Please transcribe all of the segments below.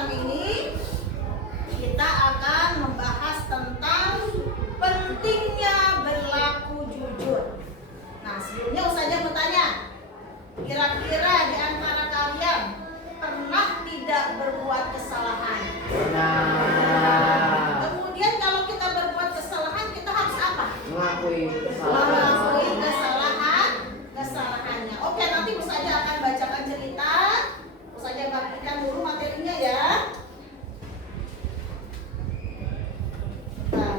malam ini kita akan membahas tentang pentingnya berlaku jujur. Nah, sebelumnya Ustazah bertanya, kira-kira di antara kalian pernah tidak berbuat kesalahan? Kemudian kalau kita berbuat kesalahan, kita harus apa? Mengakui kesalahannya. Oke, nanti Ustazah akan bacakan cerita. Ustazah bagikan dulu materinya ya. Nah,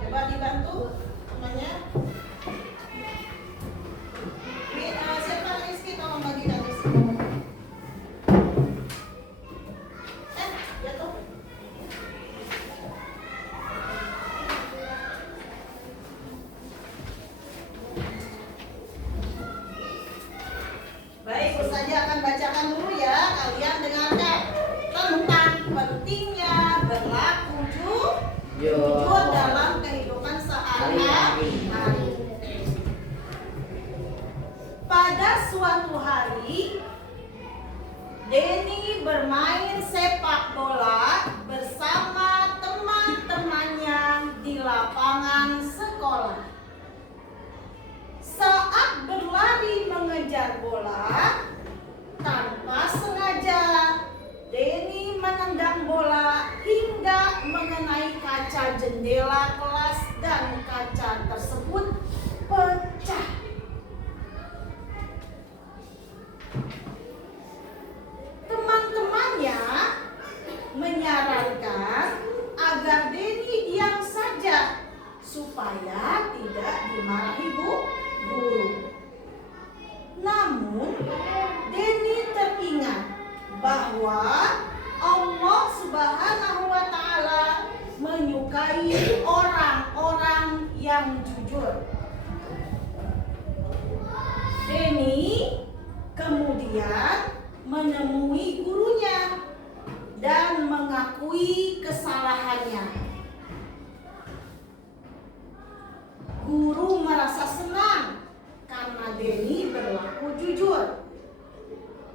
coba dibantu temannya. Siapa Rizky, tolong bagikan Rizky. Jatuh. Baik, Ustazah akan bacakan dulu ya. Kalian dengarkan tentang pentingnya berlaku jujur dalam kehidupan sehari-hari. Pada suatu hari, Denny bermain sepak bola bersama teman-temannya di lapangan sekolah. Saat berlari mengejar bola, tanpa sengaja Denny menendang bola hingga mengenai kaca jendela kelas dan kaca tersebut pecah. Teman-temannya menyarankan agar Denny diam saja supaya tidak dimarahi guru. Namun Denny teringat bahwa Allah Subhanahu wa Ta'ala menyukai orang-orang yang jujur. Denny kemudian menemui gurunya dan mengakui kesalahannya. Guru merasa senang karena Denny berlaku jujur.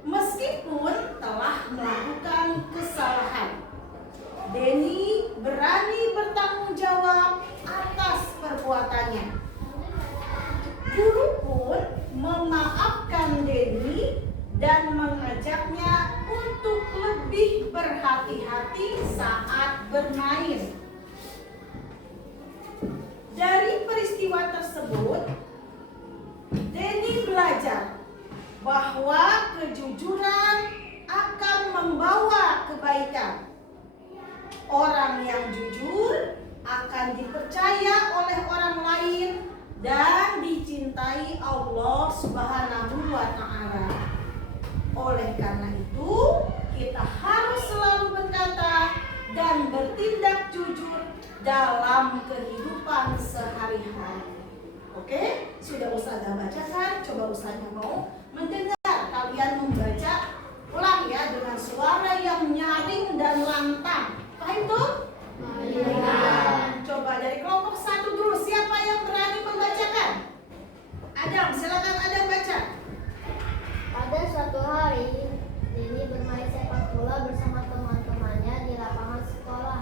Meskipun telah melakukan kesalahan, Denny berani bertanggung jawab atas perbuatannya. Guru pun memaafkan Denny dan mengajaknya untuk lebih berhati-hati saat bermain. Dari peristiwa tersebut, Denny belajar bahwa kejujuran akan membawa kebaikan. Orang yang jujur akan dipercaya oleh orang lain dan dicintai Allah Subhanahu wa Ta'ala. Oleh karena itu, kita harus selalu berkata dan bertindak jujur dalam kehidupan sehari-hari. Oke, sudah Ustazah bacakan. Coba Ustazah mau mendengar kalian membaca ulang ya dengan suara yang nyaring dan lantang. Paham tuh? Coba dari kelompok 1 dulu. Siapa yang berani membacakan? Adam, silakan Adam baca. Pada suatu hari, Denny bermain sepak bola bersama teman-temannya di lapangan sekolah.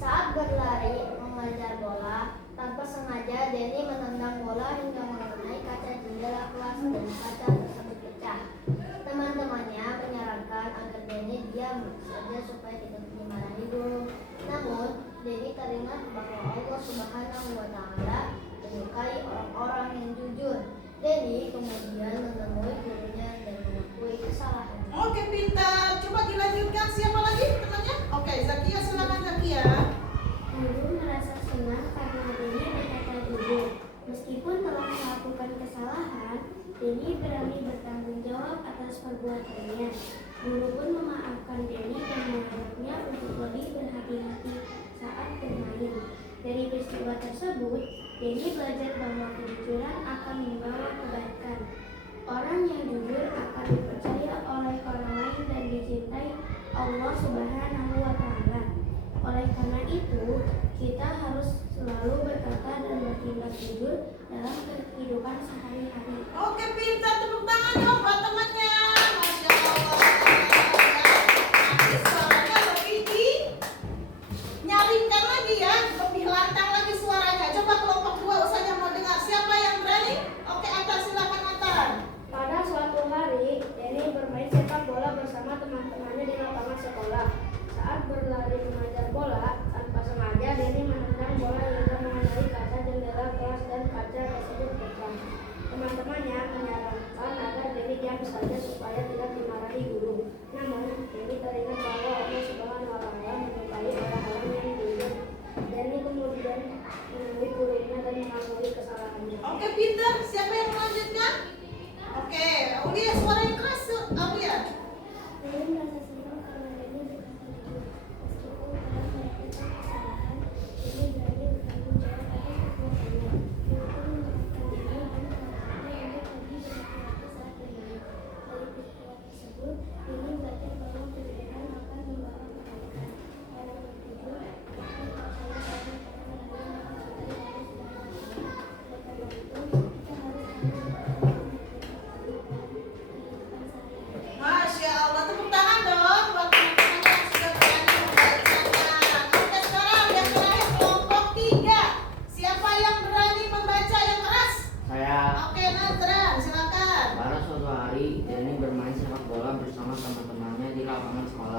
Saat berlari mengejar bola, tanpa sengaja Denny menendang bola hingga mengenai kaca jendela kelas dan kaca tersebut pecah. Teman-temannya menyarankan agar Denny diam saja supaya tidak dimarahi guru. Namun, Denny teringat bahwa Allah Subhanahu wa Ta'ala menyukai orang-orang yang jujur. Denny kemudian menemui gurunya dan mengakui kesalahannya. Oke, pintar. Coba dilanjutkan. Siapa lagi temannya? Oke, Zakia, silakan Zakia. Guru merasa senang karena Denny berkata jujur. Meskipun telah melakukan kesalahan, Denny berani bertanggung jawab atas perbuatannya. Guru pun memaafkan Denny dan mengajaknya untuk lebih berhati-hati saat bermain. Dari peristiwa tersebut, Denny belajar bahwa kejujuran akan membawa kebaikan. Orang yang jujur akan dipercaya oleh orang lain dan dicintai Allah Subhanahu wa Ta'ala. Oleh karena itu, kita harus selalu berkata dan bertindak jujur dalam kehidupan sehari-hari. Oke, pintar. Tepuk tangan dong buat temannya. Masya Allah.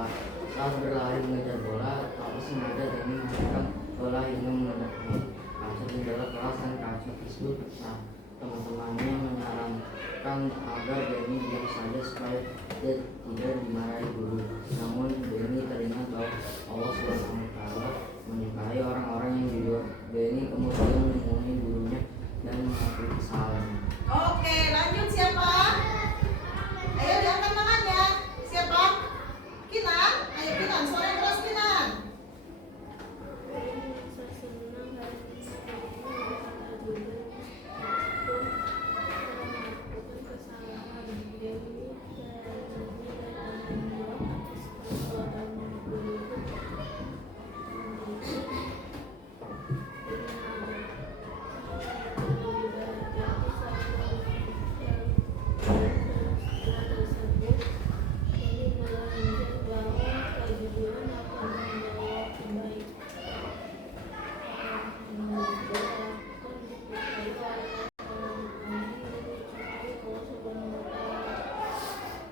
sekolah. Saat berlari mengejar bola, tanpa sengaja Denny menghantam bola hingga meledaknya kaca jendela kelas dan kaca tersebut pecah. Teman-temannya menyarankan agar Denny diam saja supaya dia tidak dimarahi guru. Namun Denny teringat bahwa Allah SWT menyukai orang-orang yang jujur. Denny kemudian menemui gurunya dan mengakui kesalahannya. Oke, lanjut siapa? Ayo diangkat tangannya. Siapa? Kinan? Ayo Kinan, suara keras Kinan.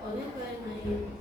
Oleh karena itu,